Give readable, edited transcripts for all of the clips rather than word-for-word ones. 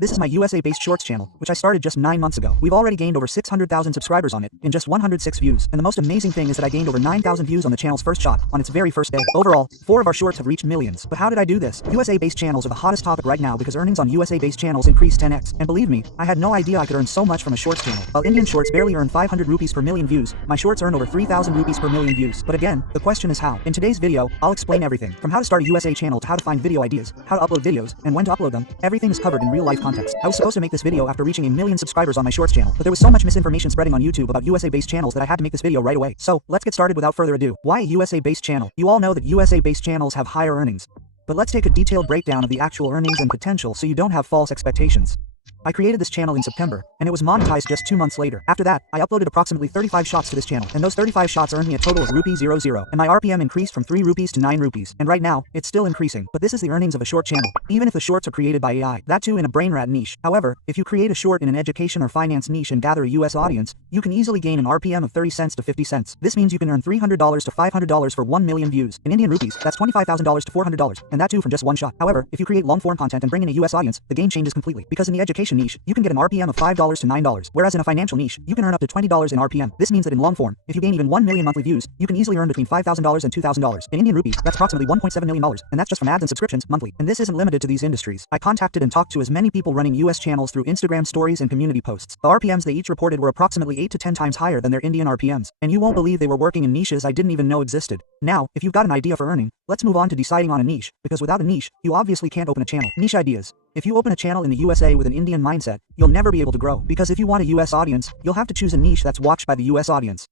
This is my USA-based shorts channel, which I started just 9 months ago. We've already gained over 600,000 subscribers on it, in just 106 views. And the most amazing thing is that I gained over 9,000 views on the channel's first shot, on its very first day. Overall, 4 of our shorts have reached millions. But how did I do this? USA-based channels are the hottest topic right now because earnings on USA-based channels increased 10x. And believe me, I had no idea I could earn so much from a shorts channel. While Indian shorts barely earn 500 rupees per million views, my shorts earn over 3,000 rupees per million views. But again, the question is how. In today's video, I'll explain everything, from how to start a USA channel to how to find video ideas, how to upload videos, and when to upload them. Everything is covered in real-life context. I was supposed to make this video after reaching 1 million subscribers on my shorts channel, but there was so much misinformation spreading on YouTube about USA-based channels that I had to make this video right away. So, let's get started without further ado. Why a USA-based channel? You all know that USA-based channels have higher earnings. But let's take a detailed breakdown of the actual earnings and potential so you don't have false expectations. I created this channel in September, and it was monetized just 2 months later. After that, I uploaded approximately 35 shots to this channel, and those 35 shots earned me a total of Rupee 00, and my RPM increased from 3 rupees to 9 rupees, and right now, it's still increasing. But this is the earnings of a short channel, even if the shorts are created by AI, that too in a brain rat niche. However, if you create a short in an education or finance niche and gather a US audience, you can easily gain an RPM of 30 cents to 50 cents. This means you can earn $300 to $500 for 1 million views. In Indian rupees, that's $25,000 to $400, and that too from just one shot. However, if you create long-form content and bring in a US audience, the game changes completely, because in the education niche, you can get an RPM of $5 to $9, whereas in a financial niche, you can earn up to $20 in RPM. This means that in long form, if you gain even 1 million monthly views, you can easily earn between $5,000 and $2,000. In Indian rupees, that's approximately $1.7 million, and that's just from ads and subscriptions monthly. And this isn't limited to these industries. I contacted and talked to as many people running US channels through Instagram stories and community posts. The RPMs they each reported were approximately 8 to 10 times higher than their Indian RPMs, and you won't believe they were working in niches I didn't even know existed. Now, if you've got an idea for earning, let's move on to deciding on a niche, because without a niche, you obviously can't open a channel. Niche ideas. If you open a channel in the USA with an Indian mindset, you'll never be able to grow, because if you want a US audience, you'll have to choose a niche that's watched by the US audience.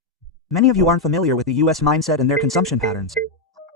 Many of you aren't familiar with the US mindset and their consumption patterns.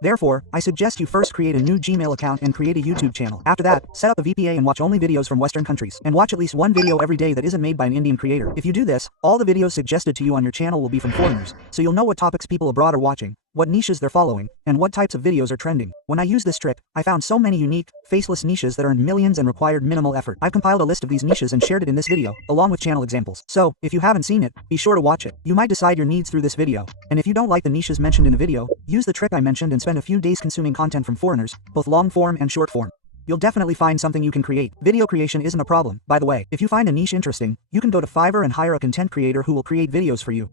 Therefore, I suggest you first create a new Gmail account and create a YouTube channel. After that, set up a VPN and watch only videos from Western countries, and watch at least one video every day that isn't made by an Indian creator. If you do this, all the videos suggested to you on your channel will be from foreigners, so you'll know what topics people abroad are watching, what niches they're following, and what types of videos are trending. When I used this trick, I found so many unique, faceless niches that earned millions and required minimal effort. I've compiled a list of these niches and shared it in this video, along with channel examples. So, if you haven't seen it, be sure to watch it. You might decide your needs through this video, and if you don't like the niches mentioned in the video, use the trick I mentioned and spend a few days consuming content from foreigners, both long form and short form. You'll definitely find something you can create. Video creation isn't a problem, by the way. If you find a niche interesting, you can go to Fiverr and hire a content creator who will create videos for you.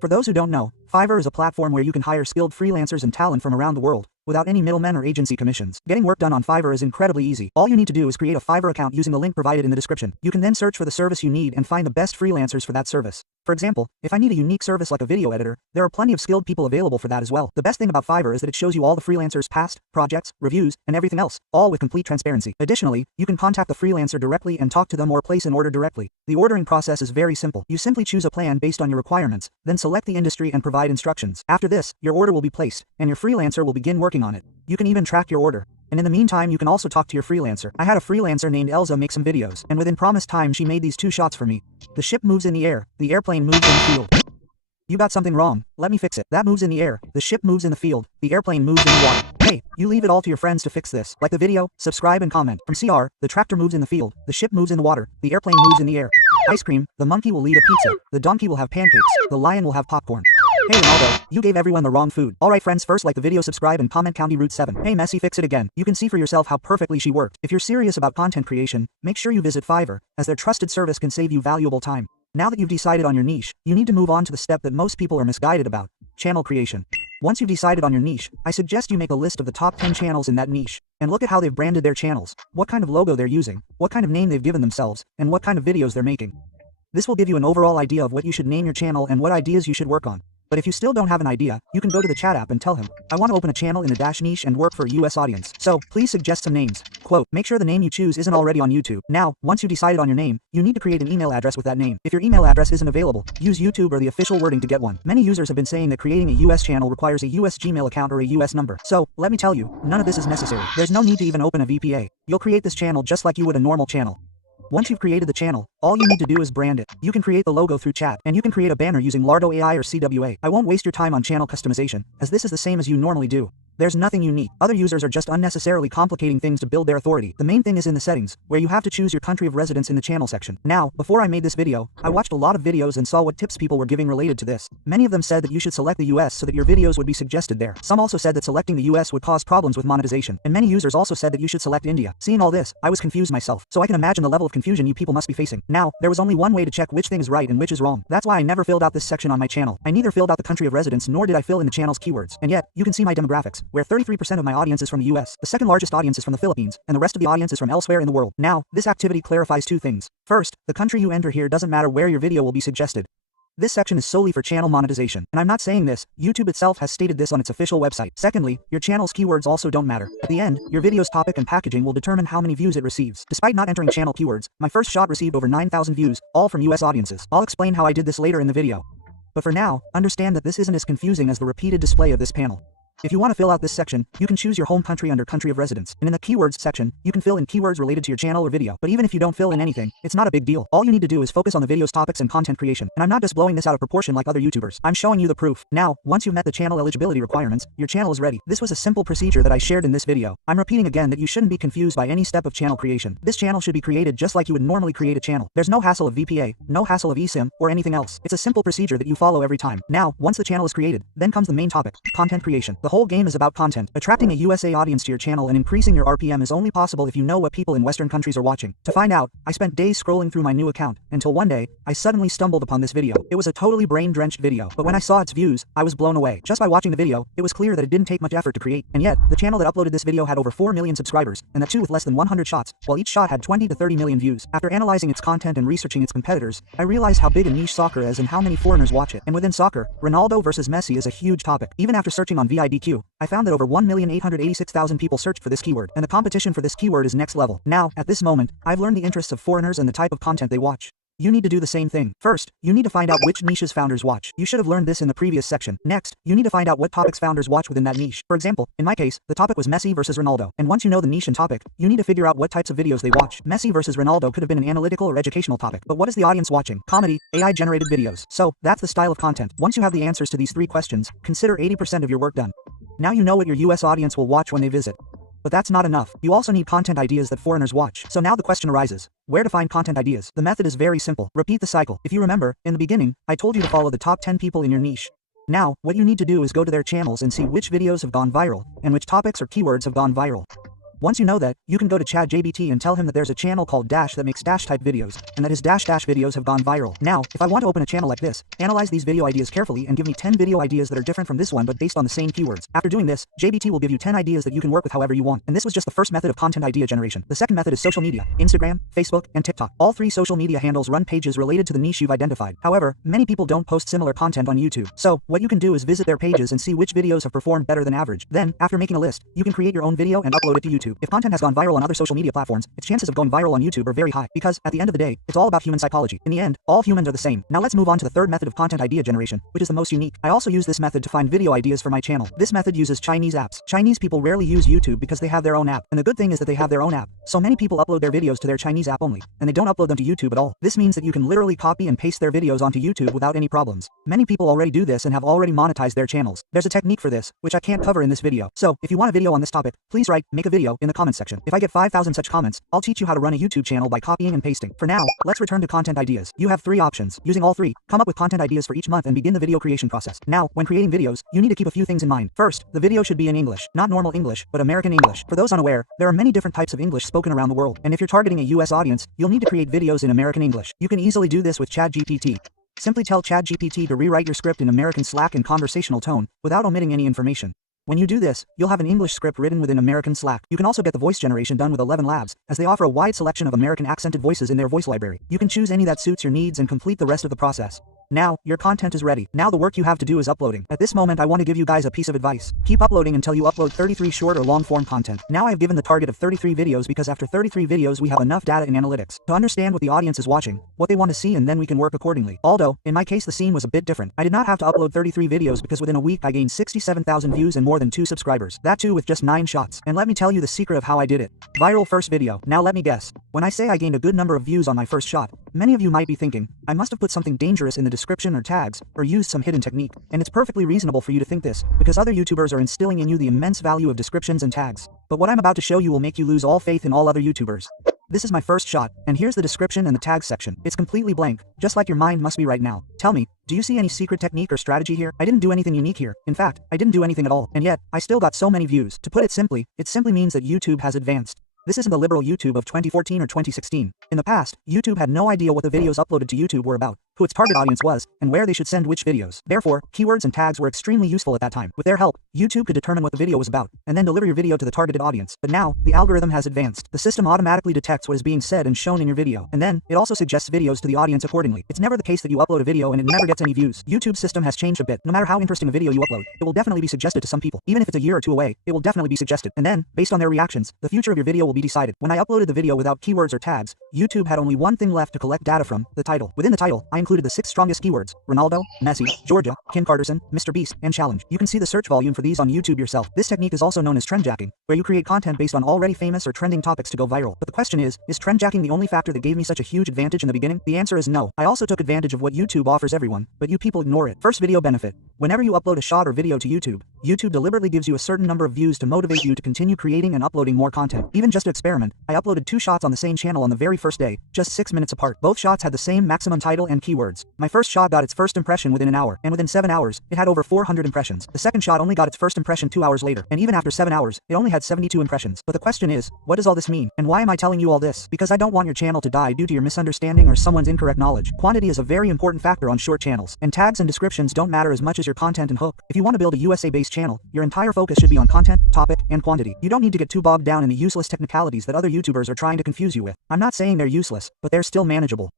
For those who don't know, Fiverr is a platform where you can hire skilled freelancers and talent from around the world, without any middlemen or agency commissions. Getting work done on Fiverr is incredibly easy. All you need to do is create a Fiverr account using the link provided in the description. You can then search for the service you need and find the best freelancers for that service. For example, if I need a unique service like a video editor, there are plenty of skilled people available for that as well. The best thing about Fiverr is that it shows you all the freelancers' past, projects, reviews, and everything else, all with complete transparency. Additionally, you can contact the freelancer directly and talk to them or place an order directly. The ordering process is very simple. You simply choose a plan based on your requirements, then select the industry and provide instructions. After this, your order will be placed, and your freelancer will begin working on it. You can even track your order. And in the meantime, you can also talk to your freelancer. I had a freelancer named Elsa make some videos, and within promised time she made these 2 shots for me. The ship moves in the air, the airplane moves in the field. You got something wrong, let me fix it. That moves in the air, the ship moves in the field, the airplane moves in the water. Hey, you leave it all to your friends to fix this. Like the video, subscribe and comment. From CR, the tractor moves in the field, the ship moves in the water, the airplane moves in the air. Ice cream, the monkey will eat a pizza, the donkey will have pancakes, the lion will have popcorn. Hey Ronaldo, you gave everyone the wrong food. Alright friends, first like the video, subscribe and comment County Route 7. Hey Messi, fix it again. You can see for yourself how perfectly she worked. If you're serious about content creation, make sure you visit Fiverr, as their trusted service can save you valuable time. Now that you've decided on your niche, you need to move on to the step that most people are misguided about: channel creation. Once you've decided on your niche, I suggest you make a list of the top 10 channels in that niche, and look at how they've branded their channels, what kind of logo they're using, what kind of name they've given themselves, and what kind of videos they're making. This will give you an overall idea of what you should name your channel and what ideas you should work on. But if you still don't have an idea, you can go to the chat app and tell him, I want to open a channel in a dash niche and work for a US audience. So, please suggest some names. Quote, make sure the name you choose isn't already on YouTube. Now, once you've decided on your name, you need to create an email address with that name. If your email address isn't available, use YouTube or the official wording to get one. Many users have been saying that creating a US channel requires a US Gmail account or a US number. So, let me tell you, none of this is necessary. There's no need to even open a VPA. You'll create this channel just like you would a normal channel. Once you've created the channel, all you need to do is brand it. You can create the logo through chat, and you can create a banner using Lardo AI or CWA. I won't waste your time on channel customization, as this is the same as you normally do. There's nothing unique. Other users are just unnecessarily complicating things to build their authority. The main thing is in the settings, where you have to choose your country of residence in the channel section. Now, before I made this video, I watched a lot of videos and saw what tips people were giving related to this. Many of them said that you should select the US so that your videos would be suggested there. Some also said that selecting the US would cause problems with monetization. And many users also said that you should select India. Seeing all this, I was confused myself. So I can imagine the level of confusion you people must be facing. Now, there was only one way to check which thing is right and which is wrong. That's why I never filled out this section on my channel. I neither filled out the country of residence nor did I fill in the channel's keywords. And yet, you can see my demographics, where 33% of my audience is from the US, the second largest audience is from the Philippines, and the rest of the audience is from elsewhere in the world. Now, this activity clarifies two things. First, the country you enter here doesn't matter where your video will be suggested. This section is solely for channel monetization, and I'm not saying this, YouTube itself has stated this on its official website. Secondly, your channel's keywords also don't matter. At the end, your video's topic and packaging will determine how many views it receives. Despite not entering channel keywords, my first shot received over 9,000 views, all from US audiences. I'll explain how I did this later in the video. But for now, understand that this isn't as confusing as the repeated display of this panel. If you want to fill out this section, you can choose your home country under country of residence, and in the keywords section, you can fill in keywords related to your channel or video. But even if you don't fill in anything, it's not a big deal. All you need to do is focus on the video's topics and content creation. And I'm not just blowing this out of proportion like other YouTubers. I'm showing you the proof. Now, once you've met the channel eligibility requirements, your channel is ready. This was a simple procedure that I shared in this video. I'm repeating again that you shouldn't be confused by any step of channel creation. This channel should be created just like you would normally create a channel. There's no hassle of VPA, no hassle of eSIM, or anything else. It's a simple procedure that you follow every time. Now, once the channel is created, then comes the main topic, content creation. The whole game is about content. Attracting a USA audience to your channel and increasing your RPM is only possible if you know what people in Western countries are watching. To find out, I spent days scrolling through my new account, until one day, I suddenly stumbled upon this video. It was a totally brain-drenched video, but when I saw its views, I was blown away. Just by watching the video, it was clear that it didn't take much effort to create, and yet, the channel that uploaded this video had over 4 million subscribers, and that too with less than 100 shots, while each shot had 20 to 30 million views. After analyzing its content and researching its competitors, I realized how big a niche soccer is and how many foreigners watch it. And within soccer, Ronaldo versus Messi is a huge topic. Even after searching on VIDQ, I found that over 1,886,000 people searched for this keyword, and the competition for this keyword is next level. Now, at this moment, I've learned the interests of foreigners and the type of content they watch. You need to do the same thing. First, you need to find out which niches founders watch. You should have learned this in the previous section. Next, you need to find out what topics founders watch within that niche. For example, in my case, the topic was Messi versus Ronaldo. And once you know the niche and topic, you need to figure out what types of videos they watch. Messi versus Ronaldo could have been an analytical or educational topic. But what is the audience watching? Comedy, AI-generated videos. So, that's the style of content. Once you have the answers to these three questions, consider 80% of your work done. Now you know what your US audience will watch when they visit. But that's not enough. You also need content ideas that foreigners watch. So now the question arises, where to find content ideas? The method is very simple. Repeat the cycle. If you remember, in the beginning, I told you to follow the top 10 people in your niche. Now, what you need to do is go to their channels and see which videos have gone viral, and which topics or keywords have gone viral. Once you know that, you can go to ChatGPT and tell him that there's a channel called Dash that makes Dash type videos, and that his Dash videos have gone viral. Now, if I want to open a channel like this, analyze these video ideas carefully and give me 10 video ideas that are different from this one but based on the same keywords. After doing this, JBT will give you 10 ideas that you can work with however you want. And this was just the first method of content idea generation. The second method is social media, Instagram, Facebook, and TikTok. All three social media handles run pages related to the niche you've identified. However, many people don't post similar content on YouTube. So, what you can do is visit their pages and see which videos have performed better than average. Then, after making a list, you can create your own video and upload it to YouTube. If content has gone viral on other social media platforms, its chances of going viral on YouTube are very high, because, at the end of the day, it's all about human psychology. In the end, all humans are the same. Now let's move on to the third method of content idea generation, which is the most unique. I also use this method to find video ideas for my channel. This method uses Chinese apps. Chinese people rarely use YouTube because they have their own app, and the good thing is that they have their own app. So many people upload their videos to their Chinese app only, and they don't upload them to YouTube at all. This means that you can literally copy and paste their videos onto YouTube without any problems. Many people already do this and have already monetized their channels. There's a technique for this, which I can't cover in this video. So, if you want a video on this topic, please write, make a video, in the comments section. If I get 5,000 such comments, I'll teach you how to run a YouTube channel by copying and pasting. For now, let's return to content ideas. You have three options. Using all three, come up with content ideas for each month and begin the video creation process. Now, when creating videos, you need to keep a few things in mind. First, the video should be in English. Not normal English, but American English. For those unaware, there are many different types of English spoken around the world, and if you're targeting a US audience, you'll need to create videos in American English. You can easily do this with ChatGPT. Simply tell ChatGPT to rewrite your script in American Slack and conversational tone, without omitting any information. When you do this, you'll have an English script written within American Slack. You can also get the voice generation done with 11 Labs, as they offer a wide selection of American accented voices in their voice library. You can choose any that suits your needs and complete the rest of the process. Now, your content is ready. Now the work you have to do is uploading. At this moment I want to give you guys a piece of advice. Keep uploading until you upload 33 short or long form content. Now I have given the target of 33 videos because after 33 videos we have enough data in analytics to understand what the audience is watching, what they want to see, and then we can work accordingly. Although, in my case the scene was a bit different. I did not have to upload 33 videos because within a week I gained 67,000 views and more than 2 subscribers. That too with just 9 shots. And let me tell you the secret of how I did it. Viral first video. Now let me guess. When I say I gained a good number of views on my first shot, many of you might be thinking, I must have put something dangerous in the description description or tags, or used some hidden technique. And it's perfectly reasonable for you to think this, because other YouTubers are instilling in you the immense value of descriptions and tags. But what I'm about to show you will make you lose all faith in all other YouTubers. This is my first shot, and here's the description and the tag section. It's completely blank, just like your mind must be right now. Tell me, do you see any secret technique or strategy here? I didn't do anything unique here. In fact, I didn't do anything at all. And yet, I still got so many views. To put it simply means that YouTube has advanced. This isn't the liberal YouTube of 2014 or 2016. In the past, YouTube had no idea what the videos uploaded to YouTube were about, who its target audience was, and where they should send which videos. Therefore, keywords and tags were extremely useful at that time. With their help, YouTube could determine what the video was about, and then deliver your video to the targeted audience. But now, the algorithm has advanced. The system automatically detects what is being said and shown in your video, and then, it also suggests videos to the audience accordingly. It's never the case that you upload a video and it never gets any views. YouTube's system has changed a bit. No matter how interesting a video you upload, it will definitely be suggested to some people. Even if it's a year or two away, it will definitely be suggested. And then, based on their reactions, the future of your video will be decided. When I uploaded the video without keywords or tags, YouTube had only one thing left to collect data from: the title. Within the title, I included the 6 strongest keywords: Ronaldo, Messi, Georgia, Kim Kardashian, Mr. Beast, and challenge. You can see the search volume for these on YouTube yourself. This technique is also known as trendjacking, where you create content based on already famous or trending topics to go viral. But the question is trendjacking the only factor that gave me such a huge advantage in the beginning? The answer is no. I also took advantage of what YouTube offers everyone, but you people ignore it. First, video benefit. Whenever you upload a shot or video to YouTube, YouTube deliberately gives you a certain number of views to motivate you to continue creating and uploading more content. Even just to experiment, I uploaded 2 shots on the same channel on the very first day, just 6 minutes apart. Both shots had the same maximum title and keywords. My first shot got its first impression within an hour, and within 7 hours, it had over 400 impressions. The second shot only got its first impression 2 hours later, and even after 7 hours, it only had 72 impressions. But the question is, what does all this mean? And why am I telling you all this? Because I don't want your channel to die due to your misunderstanding or someone's incorrect knowledge. Quantity is a very important factor on short channels, and tags and descriptions don't matter as much as your content and hook. If you want to build a USA-based channel, your entire focus should be on content, topic, and quantity. You don't need to get too bogged down in the useless technicalities that other YouTubers are trying to confuse you with. I'm not saying they're useless, but they're still manageable.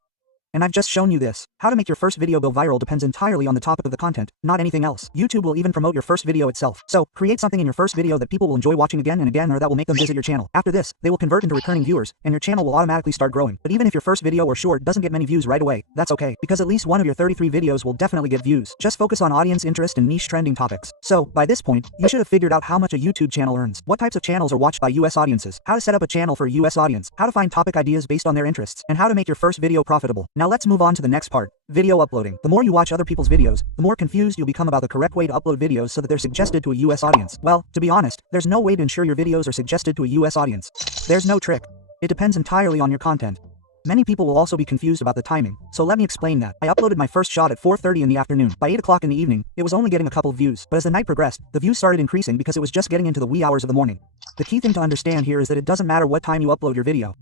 And I've just shown you this. How to make your first video go viral depends entirely on the topic of the content, not anything else. YouTube will even promote your first video itself. So, create something in your first video that people will enjoy watching again and again, or that will make them visit your channel. After this, they will convert into returning viewers, and your channel will automatically start growing. But even if your first video or short doesn't get many views right away, that's okay, because at least one of your 33 videos will definitely get views. Just focus on audience interest and niche trending topics. So, by this point, you should have figured out how much a YouTube channel earns, what types of channels are watched by US audiences, how to set up a channel for a US audience, how to find topic ideas based on their interests, and how to make your first video profitable. Now let's move on to the next part. Video uploading. The more you watch other people's videos, the more confused you'll become about the correct way to upload videos so that they're suggested to a US audience. Well, to be honest, there's no way to ensure your videos are suggested to a US audience. There's no trick. It depends entirely on your content. Many people will also be confused about the timing, so let me explain that. I uploaded my first shot at 4:30 in the afternoon. By 8 o'clock in the evening, it was only getting a couple of views, but as the night progressed, the views started increasing because it was just getting into the wee hours of the morning. The key thing to understand here is that it doesn't matter what time you upload your video.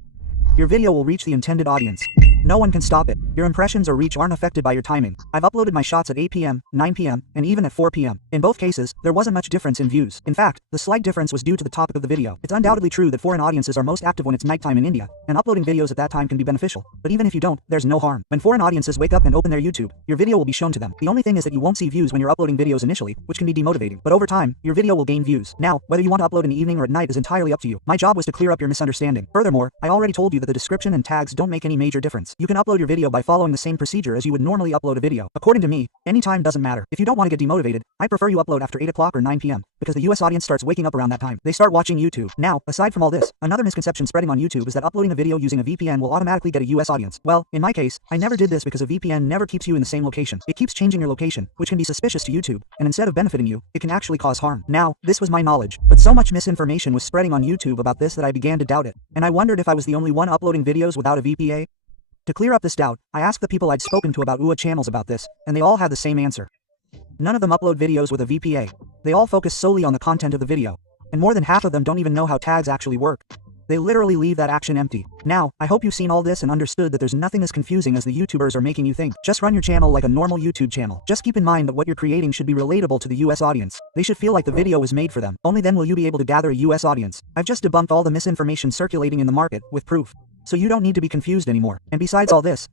Your video will reach the intended audience. No one can stop it. Your impressions or reach aren't affected by your timing. I've uploaded my shots at 8 p.m., 9 p.m., and even at 4 p.m. In both cases, there wasn't much difference in views. In fact, the slight difference was due to the topic of the video. It's undoubtedly true that foreign audiences are most active when it's nighttime in India, and uploading videos at that time can be beneficial. But even if you don't, there's no harm. When foreign audiences wake up and open their YouTube, your video will be shown to them. The only thing is that you won't see views when you're uploading videos initially, which can be demotivating. But over time, your video will gain views. Now, whether you want to upload in the evening or at night is entirely up to you. My job was to clear up your misunderstanding. Furthermore, I already told you that the description and tags don't make any major difference. You can upload your video by following the same procedure as you would normally upload a video. According to me, any time doesn't matter. If you don't want to get demotivated, I prefer you upload after 8 o'clock or 9 p.m. because the US audience starts waking up around that time. They start watching YouTube. Now, aside from all this, another misconception spreading on YouTube is that uploading a video using a VPN will automatically get a US audience. Well, in my case, I never did this because a VPN never keeps you in the same location. It keeps changing your location, which can be suspicious to YouTube, and instead of benefiting you, it can actually cause harm. Now, this was my knowledge, but so much misinformation was spreading on YouTube about this that I began to doubt it, and I wondered if I was the only one uploading videos without a VPN. To clear up this doubt, I asked the people I'd spoken to about UA channels about this, and they all had the same answer. None of them upload videos with a VPN. They all focus solely on the content of the video, and more than half of them don't even know how tags actually work. They literally leave that action empty. Now, I hope you've seen all this and understood that there's nothing as confusing as the YouTubers are making you think. Just run your channel like a normal YouTube channel. Just keep in mind that what you're creating should be relatable to the US audience. They should feel like the video was made for them. Only then will you be able to gather a US audience. I've just debunked all the misinformation circulating in the market with proof. So you don't need to be confused anymore. And besides all this,